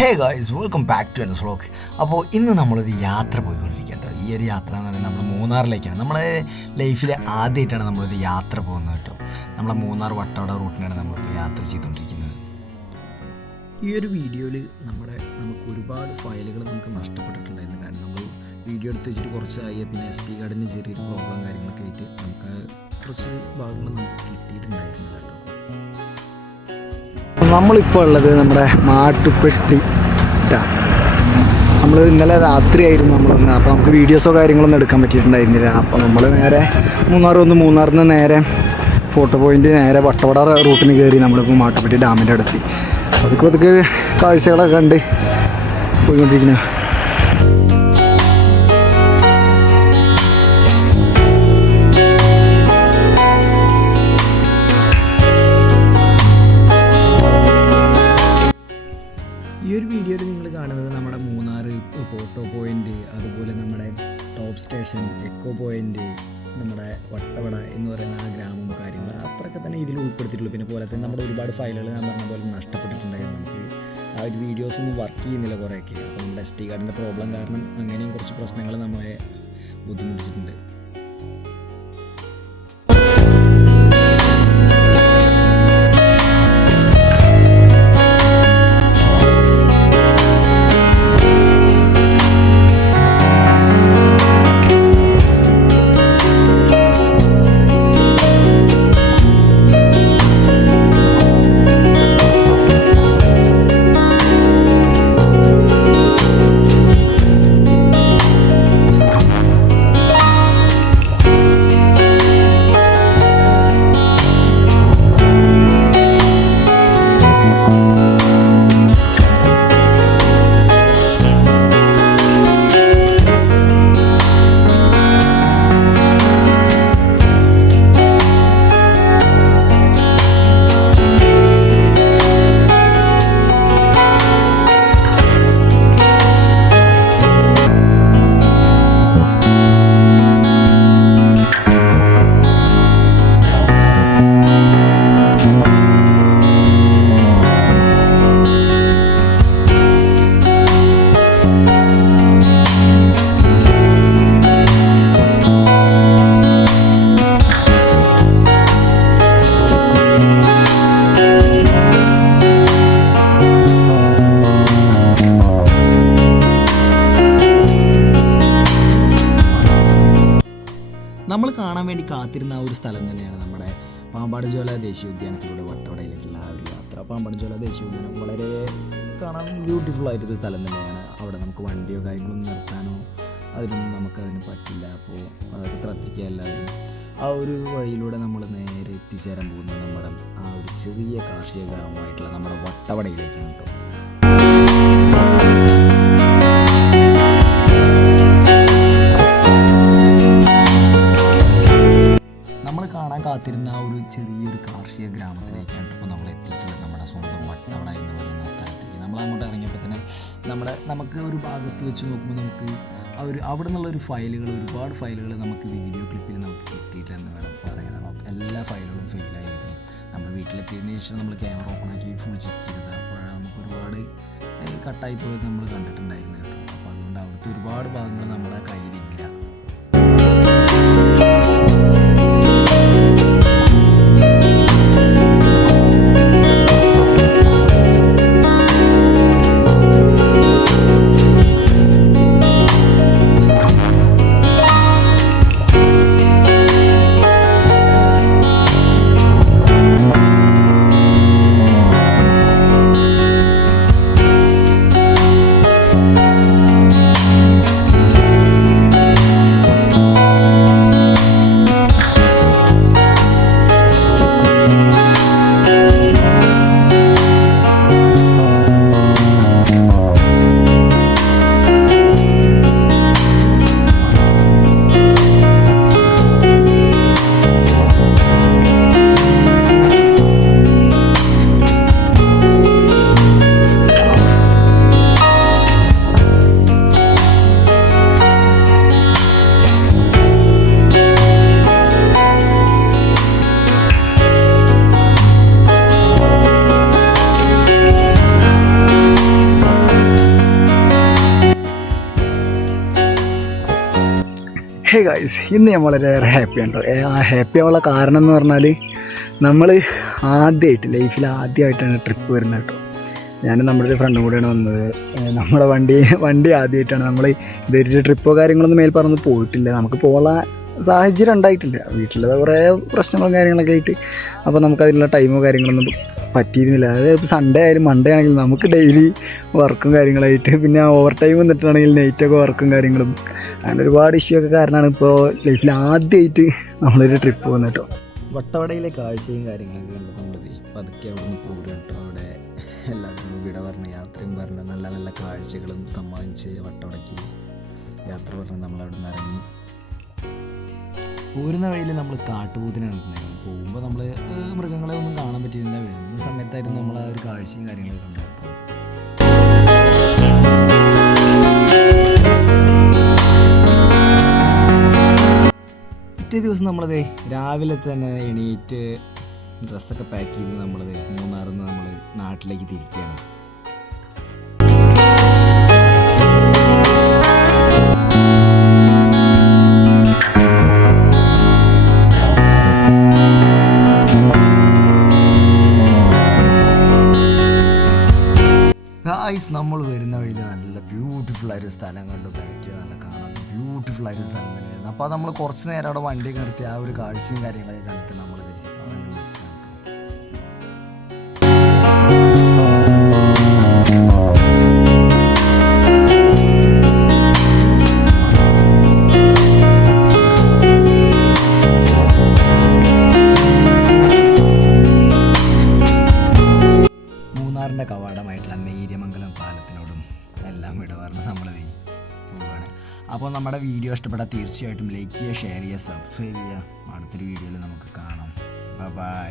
Hey guys, welcome back to എൻസ് vlog. അപ്പോൾ ഇന്ന് നമ്മളൊരു യാത്ര പോയിക്കൊണ്ടിരിക്കേണ്ടത്. ഈ ഒരു യാത്ര എന്ന് പറയുന്നത് നമ്മൾ മൂന്നാറിലേക്കാണ്. നമ്മുടെ ലൈഫിൽ ആദ്യമായിട്ടാണ് നമ്മളൊരു യാത്ര പോകുന്നത് കേട്ടോ. നമ്മളെ മൂന്നാർ വട്ടവട റൂട്ടിനാണ് നമ്മളിപ്പോൾ യാത്ര ചെയ്തുകൊണ്ടിരിക്കുന്നത്. ഈ ഒരു വീഡിയോയിൽ നമുക്ക് ഒരുപാട് ഫയലുകൾ നമുക്ക് നഷ്ടപ്പെട്ടിട്ടുണ്ടായിരുന്നു. കാരണം നമ്മൾ വീഡിയോ എടുത്ത് വെച്ചിട്ട് കുറച്ചായി, പിന്നെ SD കാർഡിന് ചെറിയൊരു പ്രോബ്ലം കാര്യങ്ങളൊക്കെ ആയിട്ട് നമുക്ക് കുറച്ച് ഭാഗങ്ങൾ നമുക്ക് കിട്ടിയിട്ടുണ്ടായിരുന്നില്ല കേട്ടോ. നമ്മളിപ്പോൾ ഉള്ളത് നമ്മുടെ മാട്ടുപ്പെട്ടി. നമ്മൾ ഇന്നലെ രാത്രിയായിരുന്നു നമ്മളൊന്ന്, അപ്പോൾ നമുക്ക് വീഡിയോസോ കാര്യങ്ങളൊന്നും എടുക്കാൻ പറ്റിയിട്ടുണ്ടായിരുന്നില്ല. അപ്പോൾ നമ്മൾ നേരെ മൂന്നാറിൽ നിന്ന് നേരെ ഫോട്ടോ പോയിൻ്റ് നേരെ വട്ടവട റൂട്ടിന് കയറി നമ്മളിപ്പോൾ മാട്ടുപ്പെട്ടി ഡാമിൻ്റെ അടുത്ത് അതൊക്കെ കാഴ്ചകളൊക്കെ കണ്ട് പോയിക്കൊണ്ടിരിക്കുന്നത്. ഈ ഒരു വീഡിയോയിൽ നിങ്ങൾ കാണുന്നത് നമ്മുടെ മൂന്നാർ ഫോട്ടോ പോയിൻ്റ്, അതുപോലെ നമ്മുടെ ടോപ്പ് സ്റ്റേഷൻ, എക്കോ പോയിൻ്റ്, നമ്മുടെ വട്ടവട എന്ന് പറയുന്ന ആ ഗ്രാമവും കാര്യങ്ങൾ അത്രയൊക്കെ തന്നെ ഇതിൽ ഉൾപ്പെടുത്തിയിട്ടുള്ളൂ. പിന്നെ പോലെ തന്നെ നമ്മുടെ ഒരുപാട് ഫയലുകൾ ഞാൻ പറഞ്ഞ പോലെ നഷ്ടപ്പെട്ടിട്ടുണ്ടായിരുന്നു. നമുക്ക് ആ ഒരു വീഡിയോസൊന്നും വർക്ക് ചെയ്യുന്നില്ല കുറേയൊക്കെ. അപ്പോൾ നമ്മുടെ SD കാർഡിൻ്റെ പ്രോബ്ലം കാരണം അങ്ങനെയും കുറച്ച് പ്രശ്നങ്ങൾ നമ്മളെ ബുദ്ധിമുട്ടിച്ചിട്ടുണ്ട്. നമ്മൾ കാണാൻ വേണ്ടി കാത്തിരുന്ന ആ ഒരു സ്ഥലം തന്നെയാണ് നമ്മുടെ പാമ്പാടുംചോല ദേശീയോദ്യാനത്തിലൂടെ വട്ടവടയിലേക്കുള്ള ആ ഒരു യാത്ര. പാമ്പാടുംചോല ദേശീയോദ്യാനം വളരെ കാണാൻ ബ്യൂട്ടിഫുൾ ആയിട്ടൊരു സ്ഥലം തന്നെയാണ്. അവിടെ നമുക്ക് വണ്ടിയോ കാര്യങ്ങളൊന്നും നിർത്താനോ അതിന് പറ്റില്ല. അപ്പോൾ അതൊക്കെ ശ്രദ്ധിക്കുക എല്ലാവരും. ആ ഒരു വഴിയിലൂടെ നമ്മൾ നേരെ എത്തിച്ചേരാൻ പോകുന്നത് നമ്മുടെ ആ ഒരു ചെറിയ കാർഷിക ഗ്രാമമായിട്ടുള്ള നമ്മുടെ വട്ടവടയിലേക്കാണ് കേട്ടോ. കാണാൻ കാത്തിരുന്ന ആ ഒരു ചെറിയൊരു കാർഷിക ഗ്രാമത്തിലേക്കാണ് ഇപ്പോൾ നമ്മൾ എത്തിയിട്ടുള്ളത്. നമ്മുടെ സ്വന്തം വട്ടവട എന്ന് പറയുന്ന സ്ഥലത്തേക്ക് നമ്മൾ അങ്ങോട്ട് ഇറങ്ങിയപ്പോൾ തന്നെ നമുക്ക് ഒരു ഭാഗത്ത് വെച്ച് നോക്കുമ്പോൾ നമുക്ക് അവിടെ നിന്നുള്ള ഒരുപാട് ഫയലുകൾ നമുക്ക് വീഡിയോ ക്ലിപ്പിൽ നമുക്ക് കിട്ടിയിട്ടില്ലെന്ന് വേണം പറയാൻ. എല്ലാ ഫയലുകളും ഫെയിലായിരുന്നു. നമ്മൾ വീട്ടിലെത്തിയതിന് ശേഷം നമ്മൾ ക്യാമറ ഓപ്പൺ ആക്കി ഫുൾ ചെക്ക് ചെയ്തത്. അപ്പോഴാണ് നമുക്ക് ഒരുപാട് കട്ടായി പോയത് നമ്മൾ കണ്ടിട്ടുണ്ടായിരുന്നു കേട്ടോ. അപ്പോൾ അതുകൊണ്ട് അവിടുത്തെ ഒരുപാട് ഭാഗങ്ങൾ നമ്മുടെ കയ്യിലില്ല. ഹേ ഗായ്സ്, ഇന്ന് ഞാൻ വളരെയേറെ ഹാപ്പിയാണ് കേട്ടോ. ആ ഹാപ്പി ആവാനുള്ള കാരണം എന്ന് പറഞ്ഞാൽ നമ്മൾ ആദ്യമായിട്ട് ലൈഫിൽ ആദ്യമായിട്ടാണ് ട്രിപ്പ് വരുന്നത് കേട്ടോ. ഞാനും നമ്മുടെ ഒരു ഫ്രണ്ടും കൂടെയാണ് വന്നത്. നമ്മുടെ വണ്ടി ആദ്യമായിട്ടാണ്. നമ്മൾ ഇതൊരു ട്രിപ്പോ കാര്യങ്ങളൊന്നും മേൽ പറഞ്ഞ് പോയിട്ടില്ല. നമുക്ക് പോകാനുള്ള സാഹചര്യം ഉണ്ടായിട്ടില്ല. വീട്ടിൽ കുറേ പ്രശ്നങ്ങളും കാര്യങ്ങളൊക്കെ ആയിട്ട് അപ്പോൾ നമുക്കതിനുള്ള ടൈമോ കാര്യങ്ങളൊന്നും പറ്റിയിരുന്നില്ല. അതായത് സൺഡേ ആയാലും മൺഡേ ആണെങ്കിലും നമുക്ക് ഡെയിലി വർക്കും കാര്യങ്ങളായിട്ട്, പിന്നെ ഓവർ ടൈം വന്നിട്ടാണെങ്കിൽ നൈറ്റൊക്കെ വർക്കും കാര്യങ്ങളും, അങ്ങനെ ഒരുപാട് ഇഷ്യൂ ഒക്കെ കാരണമാണ് ഇപ്പോൾ ലൈഫിൽ ആദ്യമായിട്ട് നമ്മളൊരു ട്രിപ്പ് പോകുന്നത് കേട്ടോ. വട്ടവടയിലെ കാഴ്ചയും കാര്യങ്ങളൊക്കെ കണ്ട് നമ്മളത് പതുക്കെ അവിടെ നിന്ന് പോരും കേട്ടോ. അവിടെ എല്ലാത്തിനും വിട പറഞ്ഞ് യാത്രയും പറഞ്ഞ് നല്ല നല്ല കാഴ്ചകളും സമ്മാനിച്ച് വട്ടവടയ്ക്ക് യാത്ര പറഞ്ഞ് നമ്മളവിടെ നിന്ന് ഇറങ്ങി. പോരുന്ന വഴിയിൽ നമ്മൾ കാട്ടുപോത്തിനാണ് ഉണ്ടായിരുന്നത്. പോകുമ്പോൾ നമ്മൾ മൃഗങ്ങളെ ഒന്നും കാണാൻ പറ്റിയില്ല. വരുന്ന സമയത്തായിരുന്നു നമ്മൾ ആ ഒരു കാഴ്ചയും കാര്യങ്ങളൊക്കെ കണ്ടു കേട്ടോ. പിറ്റേ ദിവസം നമ്മളത് രാവിലെ തന്നെ എണീറ്റ് ഡ്രസ്സൊക്കെ പാക്ക് ചെയ്ത് നമ്മളത് മൂന്നാറിൽ നിന്ന് നമ്മൾ നാട്ടിലേക്ക് തിരിക്കുകയാണ്. നമ്മൾ വരുന്ന വഴിയിൽ നല്ല ബ്യൂട്ടിഫുൾ ആയൊരു സ്ഥലം കണ്ടു. ബാറ്ററി നല്ല കാണാൻ ബ്യൂട്ടിഫുൾ ആയൊരു സ്ഥലം തന്നെയായിരുന്നു. അപ്പോൾ നമ്മൾ കുറച്ച് നേരം അവിടെ വണ്ടി നിർത്തി ആ ഒരു കാഴ്ചയും കാര്യങ്ങളൊക്കെ കണ്ടിട്ട് നമ്മളിത് അവിടെ അങ്ങനെ നിൽക്കാം. മൂന്നാറിൻ്റെ കവാടമായിട്ടുള്ള നേര്യമംഗലം പാലത്തിനോടും എല്ലാം വിട പറഞ്ഞ് നമ്മളത് പോവുകയാണ്. അപ്പോൾ നമ്മുടെ വീഡിയോ ഇഷ്ടപ്പെട്ടാൽ തീർച്ചയായിട്ടും ലൈക്ക് ചെയ്യുക, ഷെയർ ചെയ്യുക, സബ്സ്ക്രൈബ് ചെയ്യുക. അടുത്തൊരു വീഡിയോയിൽ നമുക്ക് കാണാം. ബൈ.